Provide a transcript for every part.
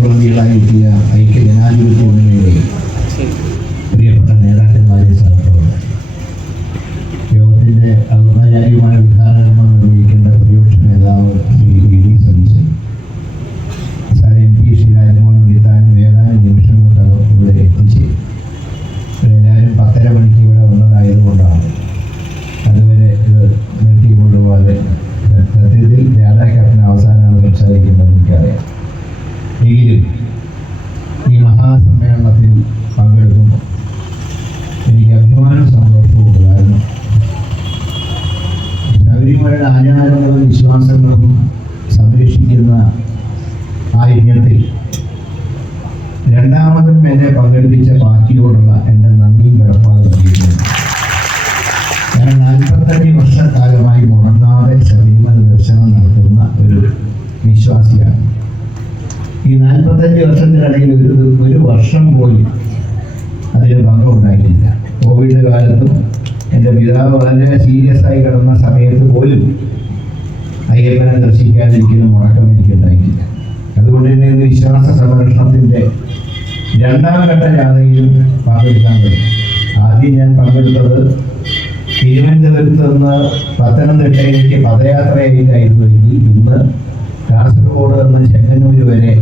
പ്രതികളായിരിക്കുക ഐക്യ ജനാധിപത്യ മുന്നണിയുടെ കോവിഡ് കാലത്തും എന്റെ പിതാവ് വളരെ സീരിയസ് ആയി കിടന്ന സമയത്ത് പോലും അയ്യപ്പനെ ദർശിക്കാതിരിക്കുന്ന മുടക്കം എനിക്ക് ഉണ്ടായിട്ടില്ല. അതുകൊണ്ട് തന്നെ ഇന്ന് വിശ്വാസ സംരക്ഷണത്തിന്റെ രണ്ടാം ഘട്ട ജാഥയിലും പങ്കെടുക്കാൻ കഴിയും. ആദ്യം ഞാൻ പങ്കെടുത്തത് തിരുവനന്തപുരത്ത് നിന്ന് പത്തനംതിട്ടയിലേക്ക് പദയാത്രയായിട്ടായിരുന്നുവെങ്കിൽ ഇന്ന് കാസർഗോഡ് നിന്ന് ചെങ്ങന്നൂർ വരെ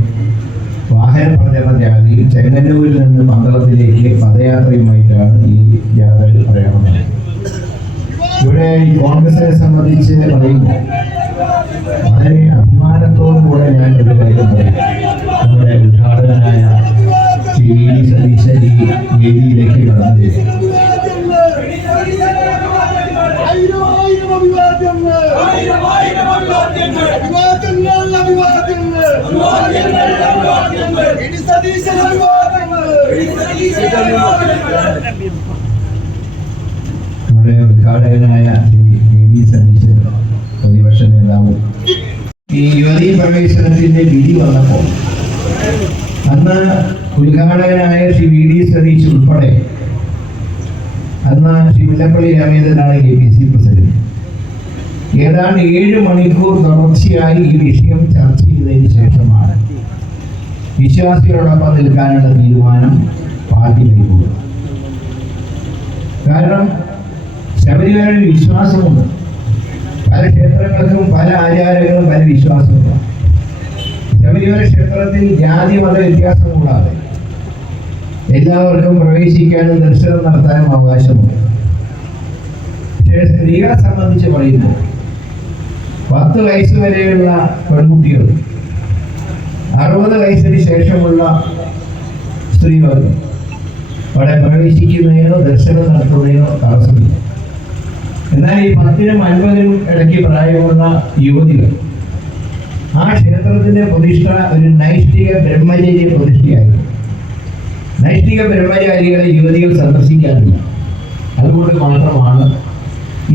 വാഹന പ്രചരണ ജാഥയിൽ ചെങ്ങന്നൂരിൽ നിന്ന് മണ്ഡലത്തിലേക്ക് പദയാത്രയുമായിട്ടാണ് ഈ ജാഥകൾ പ്രയാണത് ഇവിടെ ഈ കോൺഗ്രസിനെ സംബന്ധിച്ച് പറയുമ്പോൾ വളരെ അഭിമാനത്തോടു കൂടെ ഞാൻ ഒരു കാര്യം പറയും നമ്മുടെ ഉദ്ഘാടകനായ ശ്രീ സതീശൻ ഈ വേദിയിലേക്ക് കടന്നു വരും ആയിരം ഉദ്ഘാടകനായ ശ്രീ സതീശൻ പ്രതിപക്ഷ നേതാവ് ഈ യുവതീ പ്രവേശനത്തിന്റെ വിധി വന്നപ്പോൾ അന്ന് ഉദ്ഘാടകനായ ശ്രീ വി ഡി സതീശ് ഉൾപ്പെടെ അന്ന് ശ്രീ മുല്ലപ്പള്ളി രാമേന്ദ്രനാണ് കെ പി സി പ്രസിഡന്റ്. ഏതാണ്ട് ഏഴ് മണിക്കൂർ തുടർച്ചയായി ഈ വിഷയം ചർച്ച ചെയ്തതിന് ശേഷമാണ് വിശ്വാസികളോടൊപ്പം നിൽക്കാനുള്ള തീരുമാനം പാർട്ടി കൈകൊള്ളുന്നത് കാരണം ശബരിമലയിൽ വിശ്വാസമുണ്ട്. പല ക്ഷേത്രങ്ങൾക്കും പല ആചാരങ്ങളും പല വിശ്വാസമുണ്ട്. ശബരിമല ക്ഷേത്രത്തിൽ ജാതി മത വ്യത്യാസം കൂടാതെ എല്ലാവർക്കും പ്രവേശിക്കാനും ദർശനം നടത്താനും അവകാശമുണ്ട്. പക്ഷേ സ്ത്രീകളെ സംബന്ധിച്ച് പറയുമ്പോൾ പത്ത് വയസ്സ് വരെയുള്ള പെൺകുട്ടികൾ അറുപത് വയസ്സിന് ശേഷമുള്ള സ്ത്രീകൾ അവിടെ പ്രവേശിക്കുന്നതിനോ ദർശനം നടത്തുന്നതിനോ തടസ്സമില്ല. എന്നാൽ ഈ പത്തിനും അൻപതിനും ഇടയ്ക്ക് പ്രായമുള്ള യുവതികൾ ആ ക്ഷേത്രത്തിന്റെ പ്രതിഷ്ഠ ഒരു നൈഷ്ഠിക ബ്രഹ്മചര്യ പ്രതിഷ്ഠയായിരുന്നു. നൈഷ്ഠിക ബ്രഹ്മചാരികളെ യുവതികൾ സന്ദർശിക്കാറില്ല. അതുകൊണ്ട് മാത്രമാണ്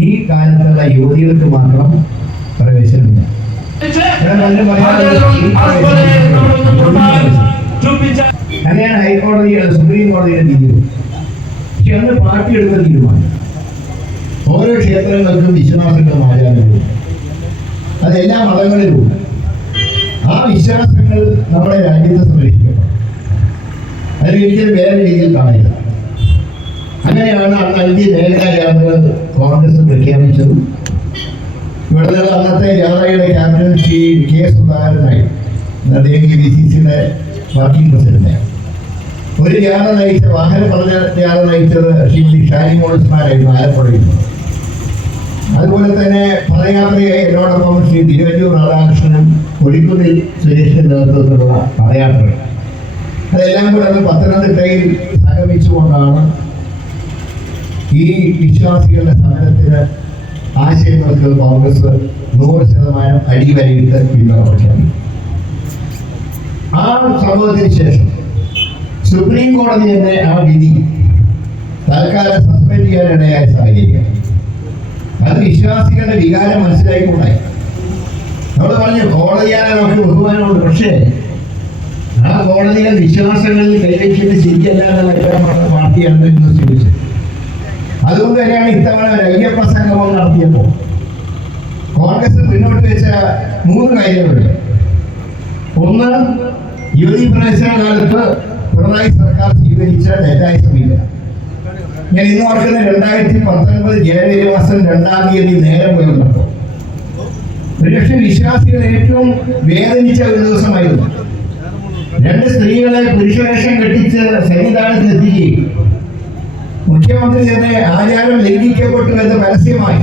ഈ കാലത്തുള്ള യുവതികൾക്ക് മാത്രം പ്രവേശനമില്ല. അങ്ങനെയാണ് ഹൈക്കോടതിയുടെ സുപ്രീം കോടതിയുടെ തീരുമാനം. പക്ഷെ അന്ന് പാർട്ടി എടുത്ത തീരുമാനം. ഓരോ ക്ഷേത്രങ്ങൾക്കും വിശ്വാസങ്ങളും ആചാരങ്ങളും അതെല്ലാ മതങ്ങളിലുമുണ്ട് ആ വിശ്വാസങ്ങൾ നമ്മുടെ രാജ്യത്തെ സംരക്ഷിക്കണം. അതിനൊരിക്കലും വേറെ രീതിയിൽ കാണില്ല അങ്ങനെയാണ് അന്ന് അഞ്ച് മേഖലാ കോൺഗ്രസ് പ്രഖ്യാപിച്ചത്. ഇവിടെ നിന്ന് അന്നത്തെ ജാഥയുടെ ക്യാപ്റ്റൻ ശ്രീ കെ സുധാകരനായി അദ്ദേഹം കെ ബി സി സിയുടെ വർക്കിംഗ് പ്രസിഡന്റാണ് ഒരു ജാഥ നയിച്ച വാഹനം പറഞ്ഞ ജാഥ നയിച്ചത് ശ്രീമതി ഷാനി മോൾസ്മാരായിരുന്നു ആലപ്പുഴയിൽ. അതുപോലെ തന്നെ പദയാത്രയെ എന്നോടൊപ്പം ശ്രീ തിരുവല്ലൂർ രാധാകൃഷ്ണനും ഒഴിക്കുന്നിൽ സുരേഷിന്റെ നേതൃത്വത്തിലുള്ള പദയാത്ര അതെല്ലാം കൂടെ അന്ന് പത്തനംതിട്ടയിൽ സഹമിച്ചുകൊണ്ടാണ് ഈ വിശ്വാസികളുടെ സമരത്തിന് ആശയങ്ങൾക്ക് കോൺഗ്രസ് നൂറ് ശതമാനം അടിവരയിട്ട് പിന്തുണ ആ സംഭവത്തിന് ശേഷം സുപ്രീം കോടതി തന്നെ ആ വിധി തൽക്കാലം സസ്പെൻഡ് ചെയ്യാനിടയായ സാഹചര്യം. അത് വിശ്വാസികളുടെ വികാരം മനസ്സിലായിക്കൊണ്ടായി നമ്മൾ പറഞ്ഞു കോടതിയാണ് നമുക്ക് ബഹുമാനമുണ്ട്. പക്ഷേ ആ കോടതികൾ വിശ്വാസങ്ങളിൽ കൈവച്ചിട്ട് ശരിയല്ല എന്നുള്ള അഭിപ്രായം പറഞ്ഞ പാർട്ടിയാണ് എന്ന് ചോദിച്ചത് അതുകൊണ്ട് തന്നെയാണ് ഇത്തവണ ഒരു സംഗമം നടത്തിയപ്പോൾ. കോൺഗ്രസ് പിന്നോട്ട് വെച്ച മൂന്ന് കാര്യങ്ങളുണ്ട് ഒന്ന് യുവതി പ്രവേശന കാലത്ത് പിണറായി സർക്കാർ സ്വീകരിച്ച തെറ്റായ സമീപനം. ഞാൻ ഇന്ന് ഓർക്കുന്ന രണ്ടായിരത്തി പത്തൊൻപത് ജനുവരി മാസം രണ്ടാം തീയതി നേരം ഉയർന്നപ്പോൾ ഒരുപക്ഷെ വിശ്വാസികൾ ഏറ്റവും വേദനിച്ച ഒരു ദിവസമായിരുന്നു. രണ്ട് സ്ത്രീകളെ പുരുഷവേഷം കെട്ടിച്ച് സന്നിധാനത്ത് എത്തിക്കുകയും മുഖ്യമന്ത്രി തന്നെ ആചാരം ലംഘിക്കപ്പെട്ടു എന്ന് പരസ്യമായി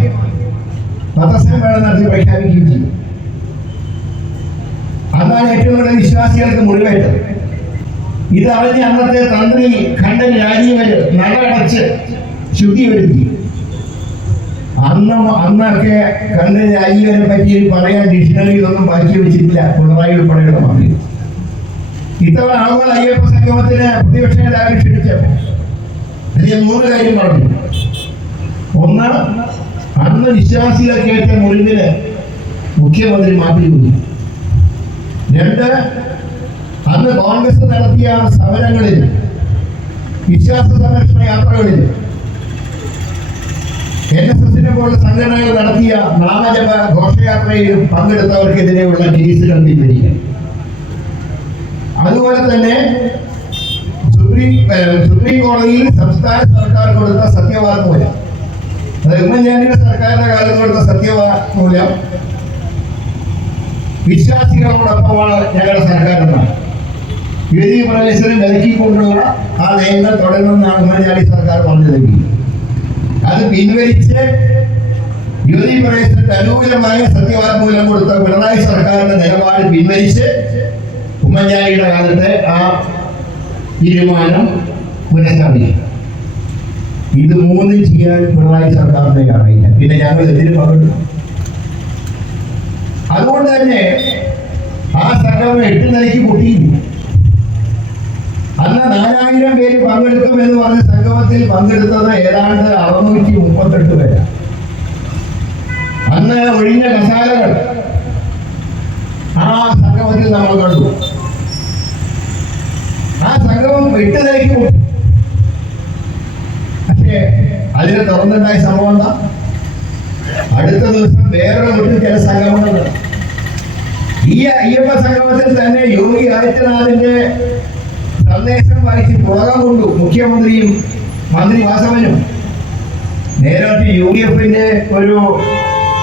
പത്രസമ്മേളനം നടത്തി പ്രഖ്യാപിക്കുകയും ചെയ്തു. അതാണ് ഏറ്റവും കൂടുതൽ വിശ്വാസികൾക്ക് മുറിവേറ്റത്. ഇത് അറിഞ്ഞ് അന്നത്തെ തന്ത്രി ഖണ്ഡൻ രാജീവര് നടടച്ച് ശുദ്ധി വരുത്തി അന്ന് അന്നൊക്കെ ഖണ്ഡൻ രാജീവനെ പറ്റി പറയാൻ ഡിക്ഷണറിയിലൊന്നും ബാക്കി വെച്ചിട്ടില്ല. പിണറായി ഉൾപ്പെടെയുള്ള മന്ത്രി. ഇത്തവണ ആളുകൾ അയ്യപ്പ സംഗമത്തിന് പ്രതിപക്ഷ നേതാവ് ക്ഷണിച്ചപ്പോൾ മൂന്ന് കാര്യം പറഞ്ഞു. ഒന്ന് അന്ന് വിശ്വാസികളൊക്കെ ഏറ്റ മുറിവിന് മുഖ്യമന്ത്രി മാറ്റി രണ്ട് അന്ന് കോൺഗ്രസ് നടത്തിയ സമരങ്ങളിൽ വിശ്വാസ സംരക്ഷണ യാത്രകളിൽ എൻ എസ് എസിനെ പോലുള്ള സംഘടനകൾ നടത്തിയ നാമജപ ഘോഷയാത്രയിലും പങ്കെടുത്തവർക്കെതിരെയുള്ള കേസുകൾ പിൻവലിക്കണം അതുപോലെ തന്നെ സുപ്രീം കോടതിയിൽ സംസ്ഥാന സർക്കാർ കൊടുത്ത സത്യവാങ്മൂലം അതായത് ഉമ്മൻചാണ്ടിയുടെ സർക്കാരിന്റെ കാലത്ത് കൊടുത്ത സത്യവാങ്മൂലം വിശ്വാസികളോടൊപ്പമാണ് ഞങ്ങളുടെ സർക്കാർ യുവതി പ്രവേശനം വിലക്കിക്കൊണ്ടുള്ള ആ നയങ്ങൾ തുടരണമെന്നാണ് ഉമ്മൻചാണ്ടി സർക്കാർ പറഞ്ഞത് അത് പിൻവലിച്ച് യുവതി പ്രവേശനത്തിന് അനുകൂലമായ സത്യവാങ്മൂലം കൊടുത്ത പിണറായി സർക്കാരിന്റെ നിലപാട് പിൻവലിച്ച് ഉമ്മൻചാണ്ടിയുടെ കാലത്തെ ആ തീരുമാനം പുനഃസ്ഥാപിക്കും. ഇത് മൂന്നും ചെയ്യാൻ പിണറായി സർക്കാരിനെ അറിയില്ല പിന്നെ ഞങ്ങൾ എന്തിനു പങ്കെടുക്കും അതുകൊണ്ട് തന്നെ ആ സർക്കാർ എട്ട് നിലയ്ക്ക് പൊട്ടിയില്ല. അന്ന് നാലായിരം പേര് പങ്കെടുക്കും എന്ന് പറഞ്ഞ സംഗമത്തിൽ പങ്കെടുത്തത് ഏതാണ്ട് അറുന്നൂറ്റി മുപ്പത്തെട്ട് പേരാണ് അന്ന് ഒഴിഞ്ഞ കസാലകൾ ആ സംഗമത്തിൽ നമ്മൾ കണ്ടു. ആ സംഗമം എട്ട് നിലയ്ക്ക് പൊട്ടി പക്ഷേ അതിന് തുറന്നുണ്ടായ സംഭവം എന്താ? അടുത്ത ദിവസം വേറൊരു വീട്ടിൽ ചില സംഗമങ്ങൾ ഈ അയ്യപ്പ സംഗമത്തിൽ തന്നെ യോഗി ആദിത്യനാഥിന്റെ സന്ദേശം വായിച്ച് പുറകം കൊണ്ടു മുഖ്യമന്ത്രിയും മന്ത്രി വാസവനും. നേരത്തെ യു ഡി എഫിന്റെ ഒരു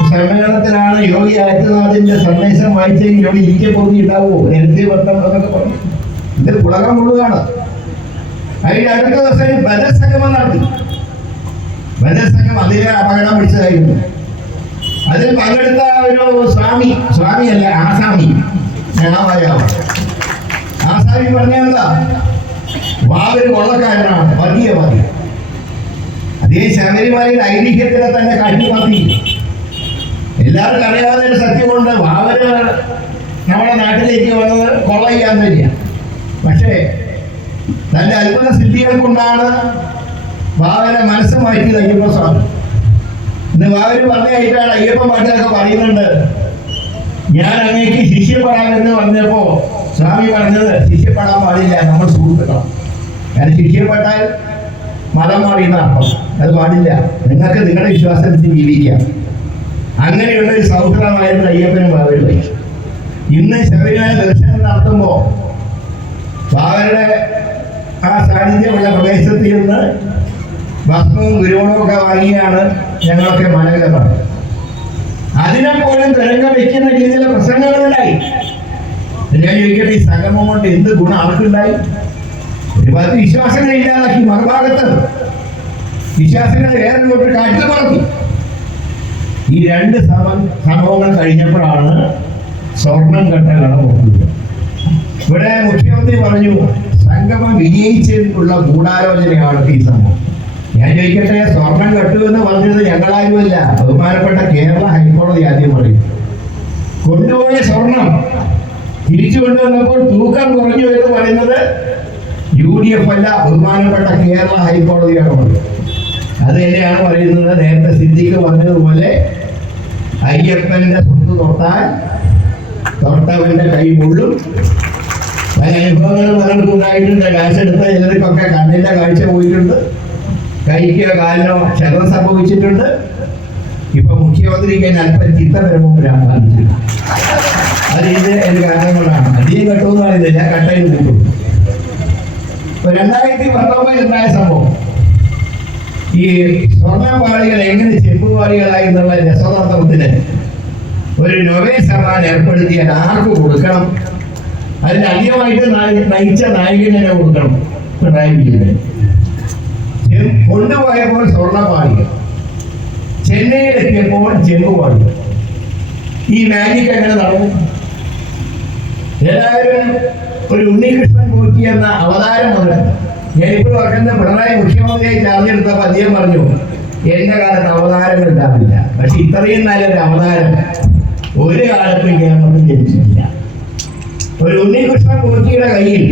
സമ്മേളനത്തിലാണ് യോഗി ആദിത്യനാഥിന്റെ സന്ദേശം വായിച്ചെങ്കിൽ ഇവിടെ ഇരിക്കെ പൊങ്ങി ഉണ്ടാവുമോ? നേരത്തെ വട്ടം എന്നൊക്കെ പറഞ്ഞു. ഇത് പുളകം കൊള്ളുകയാണ്. അതിന്റെ അടുത്ത ദിവസം ബലസംഗമം നടത്തി. ബലസംഗം അതിലെ അപകടം പിടിച്ചതായിരുന്നു. അതിൽ പങ്കെടുത്ത ഒരു സ്വാമി സ്വാമിയല്ല ആസാമി ഞാൻ പറയാം ആസാമി പറഞ്ഞ എന്താ? വാവര് കൊള്ളക്കാരനാണ് വർഗീയവാദി അതേ ശബരിമലയുടെ ഐതിഹ്യത്തിനെ തന്നെ കാട്ടിമാറ്റി എല്ലാവർക്കും അറിയാവുന്ന ഒരു സത്യമുണ്ട് വാവര് നമ്മുടെ നാട്ടിലേക്ക് വന്നത് കൊള്ള ചെയ്യാൻ തന്നെയാ. പക്ഷേ നല്ല അത്ഭുത സിദ്ധികൾ കൊണ്ടാണ് വാവരെ മനസ്സ് മാറ്റിയത് അയ്യപ്പ സ്വാമി ഇന്ന് വാവര് പറഞ്ഞായിട്ടാണ് അയ്യപ്പ പാട്ടിലൊക്കെ പറയുന്നുണ്ട് ഞാൻ അങ്ങേക്ക് ശിഷ്യപ്പെടാമെന്ന് പറഞ്ഞപ്പോ സ്വാമി പറഞ്ഞത് ശിഷ്യപ്പെടാൻ പാടില്ല നമ്മൾ സുഹൃത്തുക്കളാണ്. ഞാൻ ശിഷ്യപ്പെട്ടാൽ മതം മാറിയെന്ന അർത്ഥം. അത് പാടില്ല. നിങ്ങൾക്ക് നിങ്ങളുടെ വിശ്വാസത്തിൽ ജീവിക്കാം. അങ്ങനെയുള്ള ഒരു സൗഹൃദമായിരുന്നു അയ്യപ്പനും ബാബയുടെ ഇന്ന് ശബരിമല ദർശനം നടത്തുമ്പോ ബാബരുടെ ആ സാന്നിധ്യമുള്ള പ്രദേശത്ത് നിന്ന് ഭസ്മവും ഗുരുവണവും ഒക്കെ വാങ്ങിയാണ് ഞങ്ങളൊക്കെ മല കയറുന്നത് അതിനെപ്പോലും തരംഗം വെക്കുന്ന രീതിയിലുള്ള പ്രസംഗങ്ങളുണ്ടായി. ഞാൻ ചോദിക്കട്ടെ ഈ സംഗമം കൊണ്ട് എന്ത് ഗുണം ആർക്കുണ്ടായി? ഒരുപാട് വിശ്വാസങ്ങൾ ഇല്ലാതാക്കി മറുഭാഗത്ത്. വിശ്വാസങ്ങളെ വേറെ കൊണ്ട് കാറ്റിൽ ഈ രണ്ട് സമ സംഭവങ്ങൾ കഴിഞ്ഞപ്പോഴാണ് സ്വർണം കെട്ട കട നോക്കുന്നത് ഇവിടെ മുഖ്യമന്ത്രി പറഞ്ഞു സംഗമം വിജയിച്ചിട്ടുള്ള ഗൂഢാലോചനയാണ് ഈ സംഭവം. ഞാൻ ചോദിക്കട്ടെ സ്വർണം കെട്ടു എന്ന് പറഞ്ഞത് ഞങ്ങളാരുമല്ല. ബഹുമാനപ്പെട്ട കേരള ഹൈക്കോടതി ആദ്യം പറയും കൊണ്ടുപോയ സ്വർണം തിരിച്ചു കൊണ്ടുവന്നപ്പോൾ തൂക്കം കുറഞ്ഞു എന്ന് പറയുന്നത് യു ഡി എഫ് അല്ല ബഹുമാനപ്പെട്ട കേരള ഹൈക്കോടതിയാണ്. അത് തന്നെയാണ് പറയുന്നത്. നേരത്തെ സിദ്ധിക്ക് പറഞ്ഞതുപോലെ അയ്യപ്പന്റെ സ്വത്ത് തൊട്ടാൽ തൊട്ടവന്റെ കൈ മുള്ളും. പല അനുഭവങ്ങളും പലർക്കും ഉണ്ടായിട്ടുണ്ട് കാശെടുത്ത ചിലർക്കൊക്കെ കണ്ണിന്റെ കാഴ്ച പോയിട്ടുണ്ട്. കൈക്കോ കാലിനോ ക്ഷതം സംഭവിച്ചിട്ടുണ്ട്. ഇപ്പൊ മുഖ്യമന്ത്രി കഴിഞ്ഞാൽ അല്പം ചിത്തപരവും ബാധിച്ചിട്ടുണ്ട് അത് ഇത് ഒരു കാരണം കൊണ്ടാണ് അധികം കെട്ടുമെന്ന് പറയുന്നത് ഞാൻ കട്ടയിൽ കൂട്ടും ഇപ്പൊ രണ്ടായിരത്തി പത്തൊമ്പതിൽ ഉണ്ടായ സംഭവം. ഈ സ്വർണപാളികൾ എങ്ങനെ ചെമ്പുപാളികളായി എന്നുള്ള രസതന്ത്രത്തിന് ഒരു നൊബേൽ സമ്മാനം ഏർപ്പെടുത്തിയാൽ ആർക്ക് കൊടുക്കണം? അതിന് അധികമായിട്ട് നായ- നയിച്ച നായകനെ കൊടുക്കണം? പിണറായി വിജയൻ കൊണ്ടുപോയപ്പോൾ സ്വർണപാളികൾ. ചെന്നൈയിലെത്തിയപ്പോൾ ചെമ്പുപാളികൾ. ഈ മാജിക് എങ്ങനെ നടന്നു? ഏതായാലും ഒരു ഉണ്ണികൃഷ്ണൻ മൂർത്തി എന്ന അവതാരം മുതൽ ഞാനിപ്പോൾ ഓർക്കുന്ന പിണറായി മുഖ്യമന്ത്രിയായി ചാർജെടുത്തപ്പോൾ അദ്ദേഹം പറഞ്ഞു എന്റെ കാലത്ത് അവതാരങ്ങൾ ഉണ്ടാവില്ല. പക്ഷെ ഇത്രയും നല്ലൊരു അവതാരം ഒരു കാലത്തും കേരളത്തിൽ ജനിച്ചിട്ടില്ല. ഒരു ഉണ്ണികൃഷ്ണൻ മൂർത്തിയുടെ കയ്യിൽ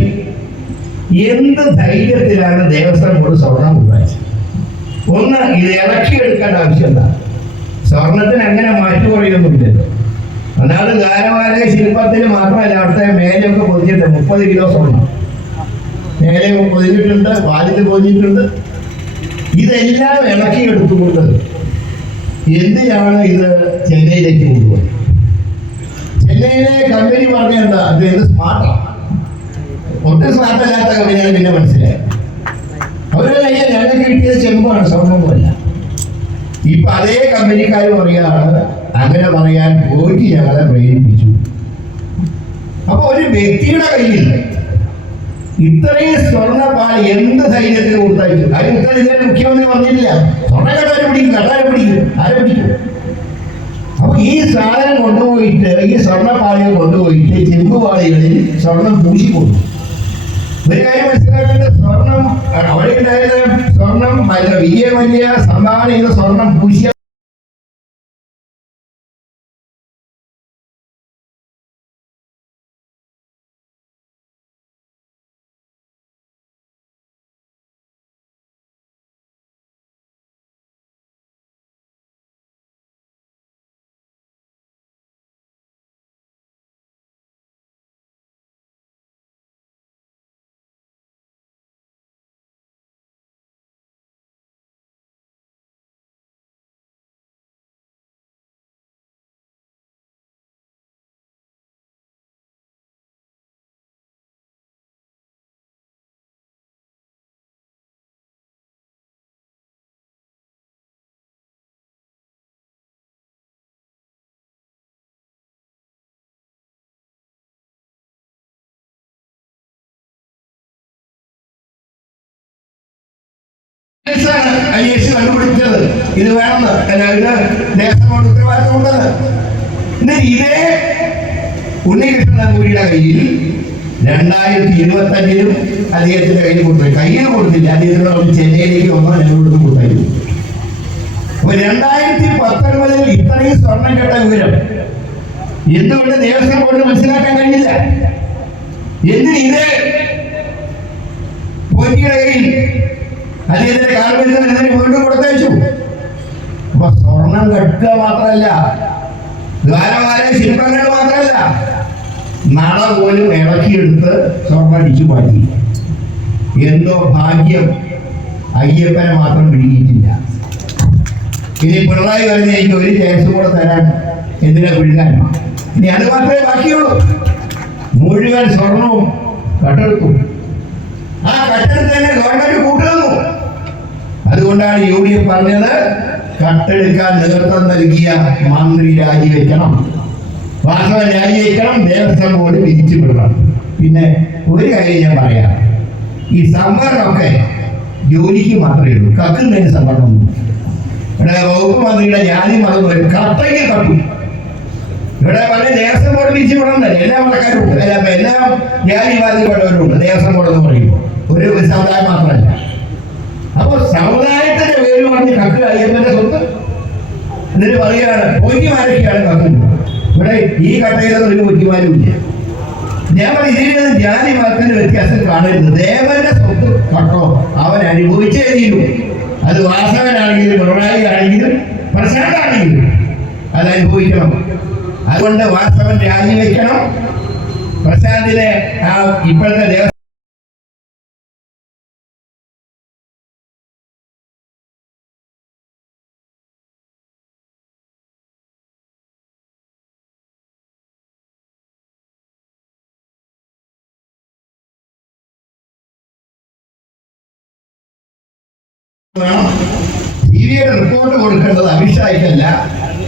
എന്ത് ധൈര്യത്തിലാണ് ദേവസ്വം ഒരു സ്വർണം ഉണ്ടായത് ഒന്ന് ഇത് ഇളക്കിയെടുക്കേണ്ട ആവശ്യം എന്താ? സ്വർണത്തിന് അങ്ങനെ മാറ്റി കുറയൊന്നുമില്ലല്ലോ അതാണ് ഗാനവാല ശില്പത്തിൽ മാത്രമല്ല അവിടുത്തെ മേലെയൊക്കെ പൊതിഞ്ഞിട്ടുണ്ട്. മുപ്പത് കിലോ സ്വർണം. മേലെ പൊതിഞ്ഞിട്ടുണ്ട് വാലിൽ പൊതിഞ്ഞിട്ടുണ്ട്. ഇതെല്ലാം ഇളക്കി എടുത്തുകൊണ്ട് എന്തിനാണ് ഇത് ചെന്നൈയിലേക്ക് കൊണ്ടുപോയത്? ചെന്നൈയിലെ കമ്പനി പറഞ്ഞ ഇത് എന്ത് സ്മാർട്ടാണ് ഒട്ടും സ്മാർട്ടല്ലാത്ത കമ്പനിയാണ് പിന്നെ മനസ്സിലായത്. കയ്യിൽ ഞങ്ങൾക്ക് കിട്ടിയത് ചെമ്പാണ് സ്വർണമല്ല ഇപ്പൊ അതേ കമ്പനിക്കാർ പറയാണ് അങ്ങനെ പറയാൻ പോയിട്ട് ഞങ്ങളെ പ്രേരിപ്പിച്ചു. അപ്പൊ ഒരു വ്യക്തിയുടെ കയ്യിൽ ഇത്രയും സ്വർണപ്പാൽ എന്ത് ധൈര്യത്തിൽ കൊടുത്തയച്ചു അതിന് ഉത്തരം ഇന്നലെ മുഖ്യമന്ത്രി പറഞ്ഞിട്ടില്ല. സ്വർണം കട്ടാരെ പിടിക്കും കട്ടാരെ പിടിക്കും ആരെ പിടിക്കും? അപ്പൊ ഈ സാധനം കൊണ്ടുപോയിട്ട് ഈ സ്വർണപ്പാളികൾ കൊണ്ടുപോയിട്ട് ചെമ്പുപാളികളിൽ സ്വർണം പൂശിക്കൊണ്ടു ഒരു കാര്യം മനസ്സിലാക്കേണ്ടത് സ്വർണം അവിടെ ഉണ്ടായിരുന്ന സ്വർണം വലിയ വലിയ വലിയ സംഭാവന ചെയ്ത സ്വർണം പൂശിയ അന്വേഷിച്ച് കണ്ടുപിടിച്ചത്. ഇത് വേണമെന്ന്. ഇത് ദേശത്തോട് ഉത്തരവാദിത്വം ഉണ്ടെന്ന്. എന്നിട്ട് ഇതേ ഉണ്ണികൃഷ്ണൻ നമ്പൂരിയുടെ കയ്യിൽ രണ്ടായിരത്തി ഇരുപത്തി അഞ്ചിലും അദ്ദേഹത്തിന്റെ കയ്യിൽ കൊടുത്തു കയ്യിൽ കൊടുത്തില്ല. അദ്ദേഹത്തിന് ചെന്നൈയിലേക്ക് ഞങ്ങൾ ഞങ്ങളോട് കൊടുത്തായിരുന്നു അപ്പൊ രണ്ടായിരത്തി പത്തൊൻപതിൽ ഇത്രയും സ്വർണം കേട്ട വിവരം എന്തുകൊണ്ട് ദേവസ്വം ബോർഡ് മനസ്സിലാക്കാൻ കഴിഞ്ഞില്ല? എന്തിന് ഇത് പൊന്നിയുടെ കയ്യിൽ അദ്ദേഹത്തിന്റെ കാർമികത്തിന് എന്നെ വീണ്ടും കൊടുത്തയച്ചു അപ്പൊ സ്വർണം കെട്ടുക മാത്രമല്ല ദ്വാരവാര ശില്പങ്ങൾ മാത്രമല്ല നട പോലും ഇളക്കിയെടുത്ത് സ്വർണം അടിച്ചു മാറ്റി. എന്തോ ഭാഗ്യം അയ്യപ്പനെ മാത്രം വിഴുങ്ങിയിട്ടില്ല ഇനി പിണറായി വരുന്ന എനിക്ക് ഒരു ചാൻസ് കൂടെ തരാൻ എന്തിനാ വിഴുകാൻ ഇനി അത് മാത്രമേ ബാക്കിയുള്ളൂ. മുഴുവൻ സ്വർണവും കട്ടെടുക്കും ആ കട്ടെടുത്ത് തന്നെ ഗവൺമെന്റ് കൂട്ടുന്നു. അതുകൊണ്ടാണ് യു ഡി എഫ് പറഞ്ഞത് കട്ടെടുക്കാൻ നേതൃത്വം നൽകിയ മന്ത്രി രാജിവെക്കണം. വാസവൻ രാജിവെക്കണം ദേവസ്വം ബോർഡ് വിരിച്ചു വിടണം പിന്നെ ഒരു കാര്യം ഞാൻ പറയാം. ഈ സംവരണമൊക്കെ ജോലിക്ക് മാത്രമേ ഉള്ളൂ. കക്കുന്നതിന് സംവരണം ഇവിടെ വകുപ്പ് മന്ത്രിയുടെ ജാതി മതം ഒരു കത്തയ്ക്ക് കട്ടു ഇവിടെ പല ദേവസ്വം ബോർഡ് വിരിച്ചു വിടണമെന്നല്ല എല്ലാ മതക്കാരും ഉണ്ട്. എല്ലാ ജാതിവാദിപ്പെട്ടവരും ഉണ്ട്. ദേവസ്വം ബോർഡ് എന്ന് പറയുമ്പോൾ. ഒരു സമുദായം മാത്രമല്ല. അപ്പൊ സമുദായത്തിന്റെ പേര് പറഞ്ഞ് കത്ത് അയ്യപ്പന്റെ സ്വത്ത്? എന്നിട്ട് പറയുകയാണ് പൊയ്ക്കുമാരൊക്കെയാണ് കത്ത്. ഇവിടെ ഈ കട്ടയിലൊന്നും ഒരു പൊയ്ക്കുമാരും ഇല്ല ഞാൻ ഇതിനൊന്നും ജാതി മതത്തിന്റെ വ്യത്യാസം കാണരുത്. ദേവന്റെ സ്വത്ത് കട്ടോ അവൻ അനുഭവിച്ചേ തീരും. അത് വാസവനാണെങ്കിലും പിണറായി ആണെങ്കിലും പ്രശാന്താണെങ്കിലും അത് അനുഭവിക്കണം. അതുകൊണ്ട് വാസവൻ രാജിവെക്കണം. പ്രശാന്തിനെ ആ ഇപ്പോഴത്തെ ദേവ സി റിപ്പോർട്ട് കൊടുക്കേണ്ടത് അമിത്ഷായ്ക്കല്ല.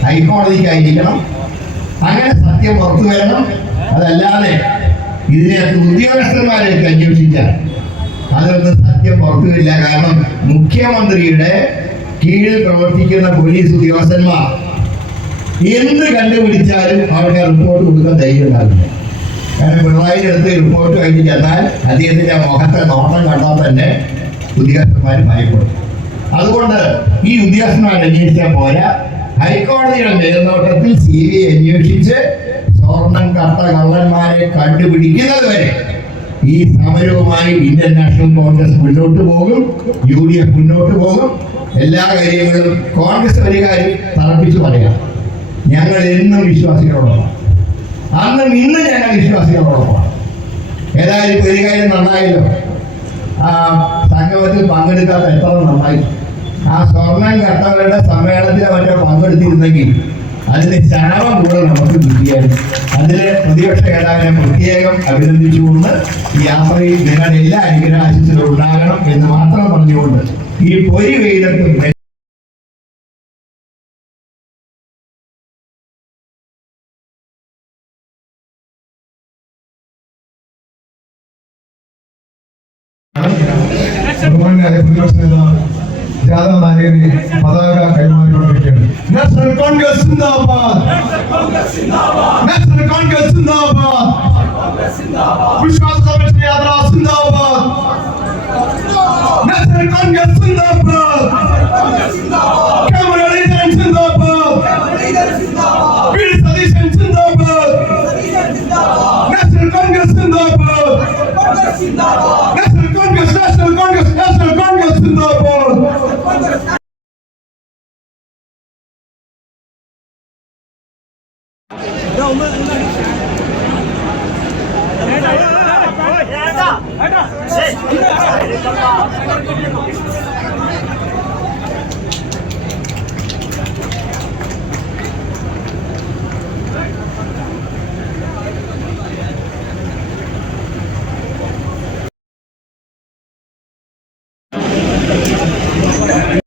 ഹൈക്കോടതിക്കായിരിക്കണം. അങ്ങനെ സത്യം പുറത്തു വരണം. അതല്ലാതെ ഇതിനകത്ത് ഉദ്യോഗസ്ഥന്മാരെയൊക്കെ അന്വേഷിച്ചാൽ അതൊന്നും സത്യം പുറത്തു വരില്ല കാരണം മുഖ്യമന്ത്രിയുടെ കീഴിൽ പ്രവർത്തിക്കുന്ന പോലീസ് ഉദ്യോഗസ്ഥന്മാർ എന്ത് കണ്ടുപിടിച്ചാലും അവർക്ക് റിപ്പോർട്ട് കൊടുക്കാൻ ധൈര്യം ഉണ്ടാകില്ല കാരണം പിണറായിയുടെ അടുത്ത് റിപ്പോർട്ട് കഴിഞ്ഞ് ചെന്നാൽ അദ്ദേഹത്തിന്റെ മുഖത്തെ നോട്ടം കണ്ടാൽ തന്നെ ഉദ്യോഗസ്ഥന്മാർ ഭയപ്പെടും. അതുകൊണ്ട് ഈ ഉദ്യോഗസ്ഥന്മാർ അന്വേഷിച്ചാൽ പോരാ. ഹൈക്കോടതിയുടെ മേൽനോട്ടത്തിൽ സി ബി ഐ അന്വേഷിച്ച് സ്വർണം കട്ട കള്ളന്മാരെ കണ്ടുപിടിക്കുന്നത് വരെ ഈ സമരവുമായി ഇന്ത്യൻ നാഷണൽ കോൺഗ്രസ് മുന്നോട്ട് പോകും യു ഡി എഫ് മുന്നോട്ട് പോകും. എല്ലാ കാര്യങ്ങളും കോൺഗ്രസ് ഒരു തറപ്പിച്ച് പറയാം ഞങ്ങൾ എന്നും വിശ്വാസികളോടൊപ്പം. അന്നും ഇന്നും ഞങ്ങൾ വിശ്വാസികളോടൊപ്പം. ഏതായാലും ഒരു കാര്യം നന്നായല്ലോ. ആ സംഗമത്തിൽ പങ്കെടുക്കാത്ത എത്ര നന്നായി. ആ സ്വർണം കട്ടവരുടെ സമ്മേളനത്തിൽ അവരെ പങ്കെടുത്തിരുന്നെങ്കിൽ അതിന്റെ ശാപം കൂടെ നമുക്ക് കിട്ടിയായിരുന്നു. അതിൽ പ്രതിപക്ഷ നേതാവിനെ പ്രത്യേകം അഭിനന്ദിച്ചുകൊണ്ട് ഈ യാത്രയിൽ നിങ്ങളുടെ എല്ലാ അനുഗ്രഹാശിച്ചതും ഉണ്ടാകണം എന്ന് മാത്രം പറഞ്ഞുകൊണ്ട് ഈ പൊരി വെയിലത്തും ബഹുമാന്യായ പ്രതിപക്ഷ നേതാവ്. ജാഥ നായകന് പതാക കൈമാറിക്കൊണ്ടിരിക്കുകയാണ് നാഷണൽ കോൺഗ്രസ് സിന്ദാബാദ് നാഷണൽ കോൺഗ്രസ് സിന്ദാബാദ് വിശ്വാസ സംരക്ഷണ യാത്ര സിന്ദാബാദ് നാഷണൽ കോൺഗ്രസ് സിന്ദാബാദ് ക്യാമറ ലീഡൻ സിന്ദാബാദ് വി ഡി സതീശൻ സിന്ദാബാദ് നാഷണൽ